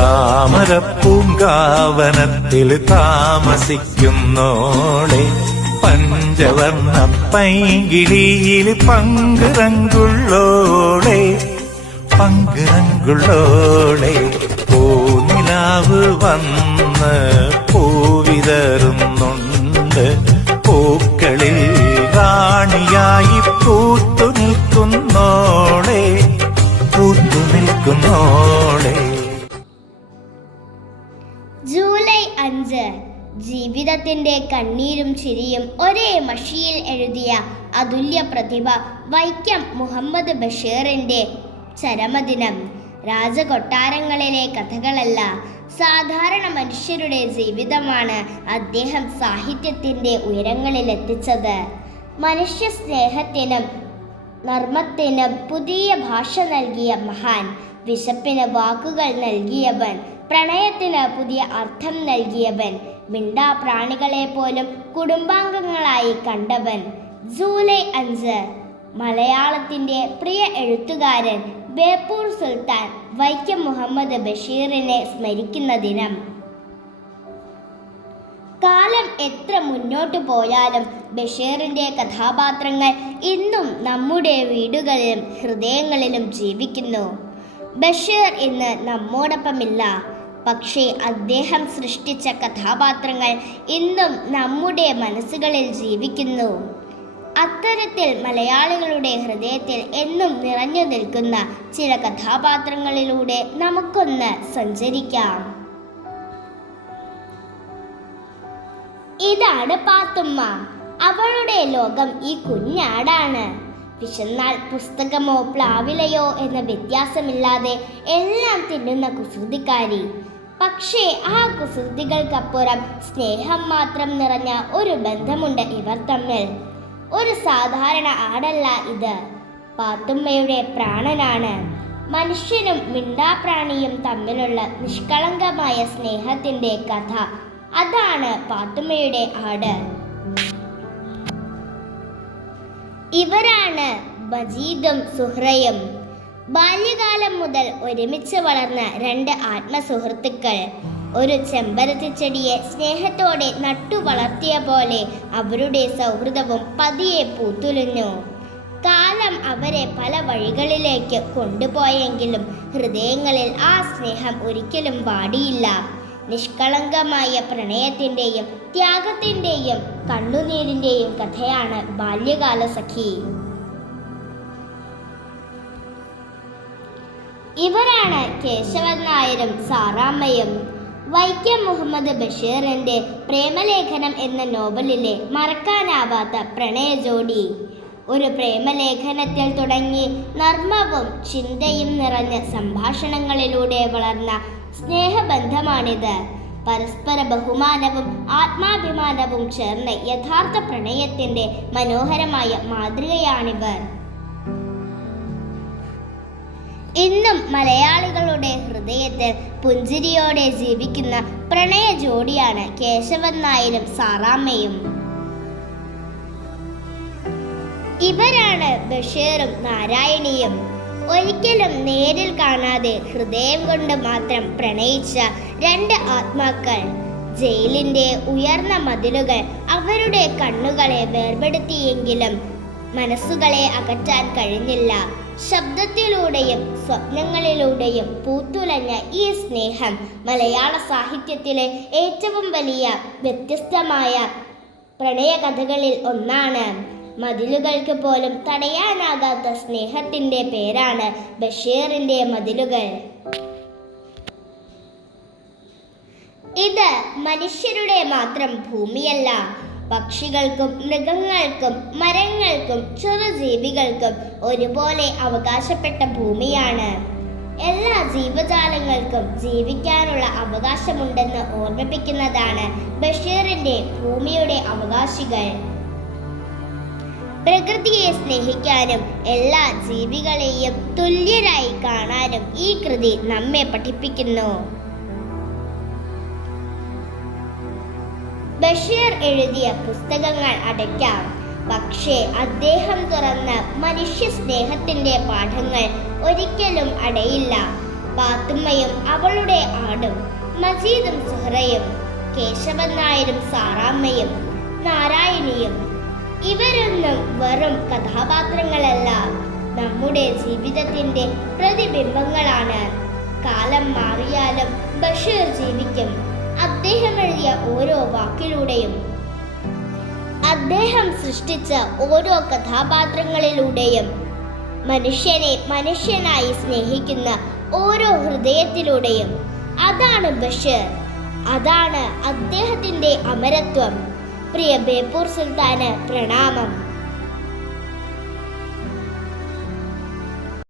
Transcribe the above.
താമരപ്പൂങ്കാവനത്തിൽ താമസിക്കുന്നോളെ പഞ്ചവർണ്ണ പൈങ്കിളിയിൽ പങ്കുറങ്കുള്ളോളെ പങ്കുറങ്കുള്ളോളെ പൂനിലാവ് വന്ന് പൂവിതറുന്നുണ്ട് പൂക്കളിൽ റാണിയായി പൂത്തു നിൽക്കുന്നോളെ പൂത്തു നിൽക്കുന്നോളെ. ജൂലൈ 5 ജീവിതത്തിന്റെ കണ്ണീരും ചിരിയും ഒരേ മഷിയിൽ എഴുതിയ അതുല്യ പ്രതിഭ വൈക്കം മുഹമ്മദ് ബഷീറിന്റെ ചരമദിനം. രാജകൊട്ടാരങ്ങളിലെ കഥകളല്ല, സാധാരണ മനുഷ്യരുടെ ജീവിതമാണ് അദ്ദേഹം സാഹിത്യത്തിന്റെ ഉയരങ്ങളിലെത്തിച്ചത്. മനുഷ്യ സ്നേഹത്തിനും നർമ്മത്തിനും പുതിയ ഭാഷ നൽകിയ മഹാൻ, വിശപ്പിന് വാക്കുകൾ നൽകിയവൻ, പ്രണയത്തിന് പുതിയ അർത്ഥം നൽകിയവൻ, മിണ്ടാ പ്രാണികളെ പോലും കുടുംബാംഗങ്ങളായി കണ്ടവൻ. ജൂലൈ 5 മലയാളത്തിന്റെ പ്രിയ എഴുത്തുകാരൻ ബേപ്പൂർ സുൽത്താൻ വൈക്കം മുഹമ്മദ് ബഷീറിനെ സ്മരിക്കുന്ന ദിനം. കാലം എത്ര മുന്നോട്ടു പോയാലും ബഷീറിന്റെ കഥാപാത്രങ്ങൾ ഇന്നും നമ്മുടെ വീടുകളിലും ഹൃദയങ്ങളിലും ജീവിക്കുന്നു. ബഷീർ ഇന്ന് നമ്മോടൊപ്പമില്ല, പക്ഷേ അദ്ദേഹം സൃഷ്ടിച്ച കഥാപാത്രങ്ങൾ ഇന്നും നമ്മുടെ മനസ്സുകളിൽ ജീവിക്കുന്നു. അത്തരത്തിൽ മലയാളികളുടെ ഹൃദയത്തിൽ എന്നും നിറഞ്ഞു നിൽക്കുന്ന ചില കഥാപാത്രങ്ങളിലൂടെ നമുക്കൊന്ന് സഞ്ചരിക്കാം. ഇതാണ് പാത്തുമ്മ. അവളുടെ ലോകം ഈ കുഞ്ഞാടാണ്. വിശന്നാൽ പുസ്തകമോ പ്ലാവിലയോ എന്ന വ്യത്യാസമില്ലാതെ എല്ലാം തിന്നുന്ന കുസൃതിക്കാരി. പക്ഷേ ആ കുസൃതികൾക്കപ്പുറം സ്നേഹം മാത്രം നിറഞ്ഞ ഒരു ബന്ധമുണ്ട് ഇവർ തമ്മിൽ. ഒരു സാധാരണ ആടല്ല ഇത്, പാത്തുമ്മയുടെ പ്രാണനാണ്. മനുഷ്യനും മിണ്ടാപ്രാണിയും തമ്മിലുള്ള നിഷ്കളങ്കമായ സ്നേഹത്തിന്റെ കഥ, അതാണ് പാത്തുമ്മയുടെ ആട്. ഇവരാണ് മജീദും സുഹ്റയും. ബാല്യകാലം മുതൽ ഒരുമിച്ച് വളർന്ന രണ്ട് ആത്മസുഹൃത്തുക്കൾ. ഒരു ചെമ്പരത്തിച്ചെടിയെ സ്നേഹത്തോടെ നട്ടു വളർത്തിയ പോലെ അവരുടെ സൗഹൃദവും പതിയെ പൂത്തുലഞ്ഞു. കാലം അവരെ പല വഴികളിലേക്ക് കൊണ്ടുപോയെങ്കിലും ഹൃദയങ്ങളിൽ ആ സ്നേഹം ഒരിക്കലും വാടിയില്ല. നിഷ്കളങ്കമായ പ്രണയത്തിൻ്റെയും ത്യാഗത്തിൻ്റെയും കണ്ണുനീരിൻ്റെയും കഥയാണ് ബാല്യകാല സഖി. ഇവരാണ് കേശവൻ നായരും സാറാമ്മയും. വൈക്കം മുഹമ്മദ് ബഷീറിന്റെ പ്രേമലേഖനം എന്ന നോവലിലെ മറക്കാനാവാത്ത പ്രണയ ജോഡി. ഒരു പ്രേമലേഖനത്തിൽ തുടങ്ങി നർമ്മവും ചിന്തയും നിറഞ്ഞ സംഭാഷണങ്ങളിലൂടെ വളർന്ന സ്നേഹബന്ധമാണിത്. പരസ്പര ബഹുമാനവും ആത്മാഭിമാനവും ചേർന്ന് യഥാർത്ഥ പ്രണയത്തിന്റെ മനോഹരമായ മാതൃകയാണിവർ. ഇന്നും മലയാളികളുടെ ഹൃദയത്തിൽ പുഞ്ചിരിയോടെ ജീവിക്കുന്ന പ്രണയ ജോഡിയാണ് കേശവൻ നായരും സാറാമ്മയും. ഇവരാണ് ബഷീറും നാരായണിയും. ഒരിക്കലും നേരിൽ കാണാതെ ഹൃദയം കൊണ്ട് മാത്രം പ്രണയിച്ച രണ്ട് ആത്മാക്കൾ. ജയിലിന്റെ ഉയർന്ന മതിലുകൾ അവരുടെ കണ്ണുകളെ വേർപെടുത്തിയെങ്കിലും മനസ്സുകളെ അകറ്റാൻ കഴിഞ്ഞില്ല. ശബ്ദത്തിലൂടെയും സ്വപ്നങ്ങളിലൂടെയും പൂത്തുലഞ്ഞ ഈ സ്നേഹം മലയാള സാഹിത്യത്തിലെ ഏറ്റവും വലിയ വ്യത്യസ്തമായ പ്രണയകഥകളിൽ ഒന്നാണ്. മതിലുകൾക്ക് പോലും തടയാനാകാത്ത സ്നേഹത്തിന്റെ പേരാണ് ബഷീറിന്റെ മതിലുകൾ. ഇത് മനുഷ്യരുടെ മാത്രം ഭൂമിയല്ല, പക്ഷികൾക്കും മൃഗങ്ങൾക്കും മരങ്ങൾക്കും ചെറുജീവികൾക്കും ഒരുപോലെ അവകാശപ്പെട്ട ഭൂമിയാണ്. എല്ലാ ജീവജാലങ്ങൾക്കും ജീവിക്കാനുള്ള അവകാശമുണ്ടെന്ന് ഓർമ്മിപ്പിക്കുന്നതാണ് ബഷീറിന്റെ ഭൂമിയുടെ അവകാശികൾ. പ്രകൃതിയെ സ്നേഹിക്കാനും എല്ലാ ജീവികളെയും തുല്യരായി കാണാനും ഈ കൃതി നമ്മെ പഠിപ്പിക്കുന്നു. ബഷീർ എഴുതിയ പുസ്തകങ്ങൾ അടയ്ക്കാം, പക്ഷേ അദ്ദേഹം തുറന്ന മനുഷ്യ സ്നേഹത്തിന്റെ പാഠങ്ങൾ ഒരിക്കലും അടയില്ല. പാത്തുമ്മയും അവളുടെ ആടും, മജീദും സുഹറയും, കേശവൻ നായരും സാറാമ്മയും നാരായണിയും. ഇവരൊന്നും വെറും കഥാപാത്രങ്ങളല്ല, നമ്മുടെ ജീവിതത്തിന്റെ പ്രതിബിംബങ്ങളാണ്. കാലം മാറിയാലും ബഷീർ ജീവിക്കും. അദ്ദേഹം എഴുതിയ ഓരോ വാക്കിലൂടെയും അദ്ദേഹം സൃഷ്ടിച്ച ഓരോ കഥാപാത്രങ്ങളിലൂടെയും മനുഷ്യനെ മനുഷ്യനായി സ്നേഹിക്കുന്ന ഓരോ ഹൃദയത്തിലൂടെയും. അതാണ് ബഷീർ, അതാണ് അദ്ദേഹത്തിന്റെ അമരത്വം. പ്രിയ ബേപ്പൂർ സുൽത്താന് പ്രണാമം.